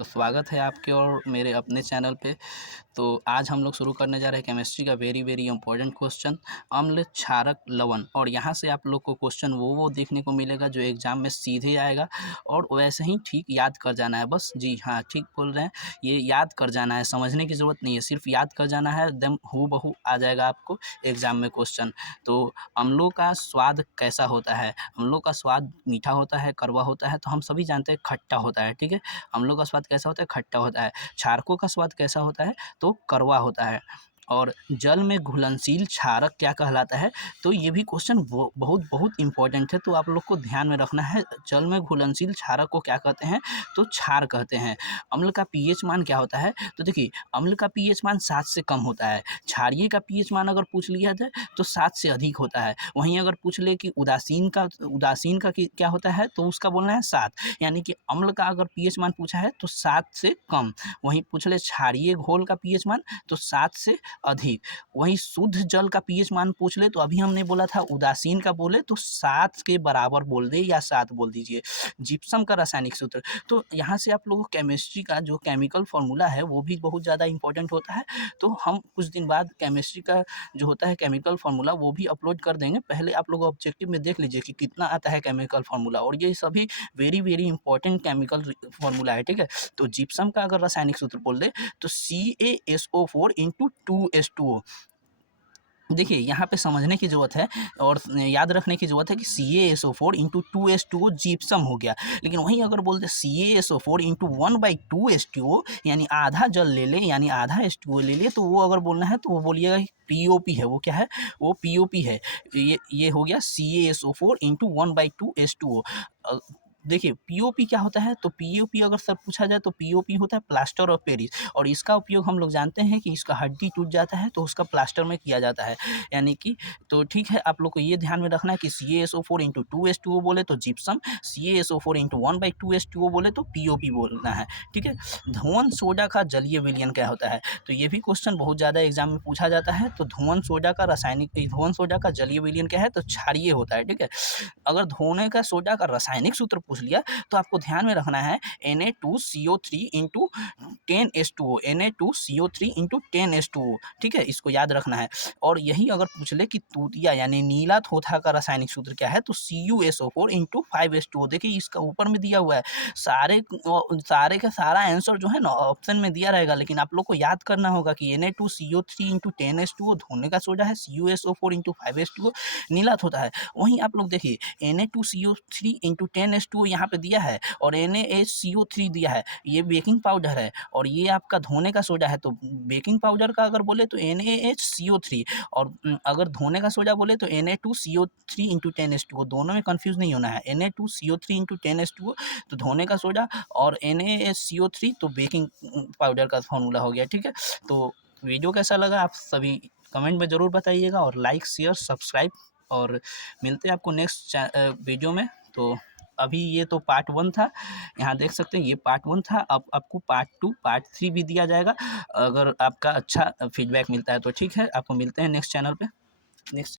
तो स्वागत है आपके और मेरे अपने चैनल पे। तो आज हम लोग शुरू करने जा रहे हैं केमिस्ट्री का वेरी वेरी इंपॉर्टेंट क्वेश्चन, अम्ल क्षारक लवण। और यहाँ से आप लोग को क्वेश्चन वो देखने को मिलेगा जो एग्जाम में सीधे आएगा और वैसे ही ठीक याद कर जाना है। बस जी हाँ, ठीक बोल रहे हैं, ये याद कर जाना है, समझने की ज़रूरत नहीं है, सिर्फ याद कर जाना है, एकदम हूबहू आ जाएगा आपको एग्जाम में क्वेश्चन। तो अम्लों का स्वाद कैसा होता है? अम्लों का स्वाद मीठा होता है, कड़वा होता है, तो हम सभी जानते हैं खट्टा होता है, ठीक है। अम्लों का स्वाद कैसा होता है? खट्टा होता है। क्षारकों का स्वाद कैसा होता है? तो कड़वा होता है। और जल में घुलनशील क्षारक क्या कहलाता है? तो ये भी क्वेश्चन बहुत बहुत इंपॉर्टेंट है, तो आप लोग को ध्यान में रखना है। जल में घुलनशील क्षारक को क्या कहते हैं? तो क्षार कहते हैं। अम्ल का पीएच मान क्या होता है? तो देखिए, अम्ल का पीएच मान 7 से कम होता है। क्षारीय का पीएच मान अगर पूछ लिया जाए तो 7 से अधिक होता है। वहीं अगर पूछ ले कि उदासीन का क्या होता है, तो उसका बोलना है 7। यानी कि अम्ल का अगर पीएच मान पूछा है तो 7 से कम। वहीं पूछ ले क्षारीय घोल का पीएच मान, तो 7 से अधिक। वहीं शुद्ध जल का पीएच मान पूछ ले, तो अभी हमने बोला था उदासीन का बोले तो 7 के बराबर बोल दे या 7 बोल दीजिए। जिप्सम का रासायनिक सूत्र, तो यहाँ से आप लोगों को केमिस्ट्री का जो केमिकल फॉर्मूला है वो भी बहुत ज़्यादा इंपॉर्टेंट होता है। तो हम कुछ दिन बाद केमिस्ट्री का जो होता है केमिकल फार्मूला वो भी अपलोड कर देंगे। पहले आप लोग ऑब्जेक्टिव में देख लीजिए कि कितना आता है केमिकल फार्मूला, और ये सभी very very important chemical formula है, ठीक है। तो जिप्सम का अगर रासायनिक सूत्र बोल दे तो CaSO4 इंटू 2H2O। देखिए, यहाँ पे समझने की ज़रूरत है और याद रखने की ज़रूरत है कि CaSO4 इंटू 2H2O जिप्सम हो गया। लेकिन वहीं अगर बोलते CaSO4 इंटू 1/2H2O, यानी आधा जल ले ले, यानी आधा H2O ले ले, तो वो अगर बोलना है तो वो बोलिएगा POP है। वो क्या है? वो POP है। ये हो गया CaSO4 इंटू 1/2H2O। देखिए, POP क्या होता है? तो POP अगर सब पूछा जाए तो POP होता है प्लास्टर ऑफ पेरिस, और इसका उपयोग हम लोग जानते हैं कि इसका हड्डी टूट जाता है तो उसका प्लास्टर में किया जाता है। यानी कि तो ठीक है, आप लोग को ये ध्यान में रखना है कि CaSO4 इंटू 2H2O बोले तो जिप्सम, CaSO4 इंटू 1/2H2O बोले तो POP बोलना है, ठीक है। धुआं सोडा का जलीय विलयन क्या होता है? तो ये भी क्वेश्चन बहुत ज़्यादा एग्जाम में पूछा जाता है। तो धुआं सोडा का जलीय विलयन क्या है? तो क्षारीय होता है, ठीक है। अगर धोने का सोडा का रासायनिक सूत्र पूछ लिया तो आपको ध्यान में रखना है Na2CO3 into 10H2O, Na2CO3 into 10H2O, ठीक है, इसको याद रखना है। और यही अगर पूछ ले कि तूतिया यानी नीला थोथा का रासायनिक सूत्र क्या है? तो CuSO4 इंटू 5H2O। देखिए, इसका ऊपर में दिया हुआ है, सारे का सारा आंसर जो है ना ऑप्शन में दिया रहेगा, लेकिन आप लोग को याद करना होगा कि Na2CO3 इंटू 10H2O धोने का सोडा है, CuSO4 इंटू 5H2O नीला थोथा है। वहीं आप लोग देखिए, Na2CO3 इंटू 10H2O यहाँ पे दिया है और NaHCO3 दिया है, ये बेकिंग पाउडर है और ये आपका धोने का सोडा है। तो बेकिंग पाउडर का अगर बोले तो NaHCO3, और अगर धोने का सोडा बोले तो Na2CO3 इंटू 10H2O। दोनों में कंफ्यूज नहीं होना है, Na2CO3 इंटू 10H2O तो धोने का सोडा, और NaHCO3 तो बेकिंग पाउडर का फॉर्मूला हो गया, ठीक है। तो वीडियो कैसा लगा आप सभी कमेंट में ज़रूर बताइएगा, और लाइक शेयर सब्सक्राइब, और मिलते हैं आपको नेक्स्ट वीडियो में। तो अभी ये तो पार्ट 1 था, यहाँ देख सकते हैं ये पार्ट 1 था। अब आपको पार्ट 2 पार्ट 3 भी दिया जाएगा, अगर आपका अच्छा फीडबैक मिलता है तो ठीक है। आपको मिलते हैं नेक्स्ट चैनल पे नेक्स्ट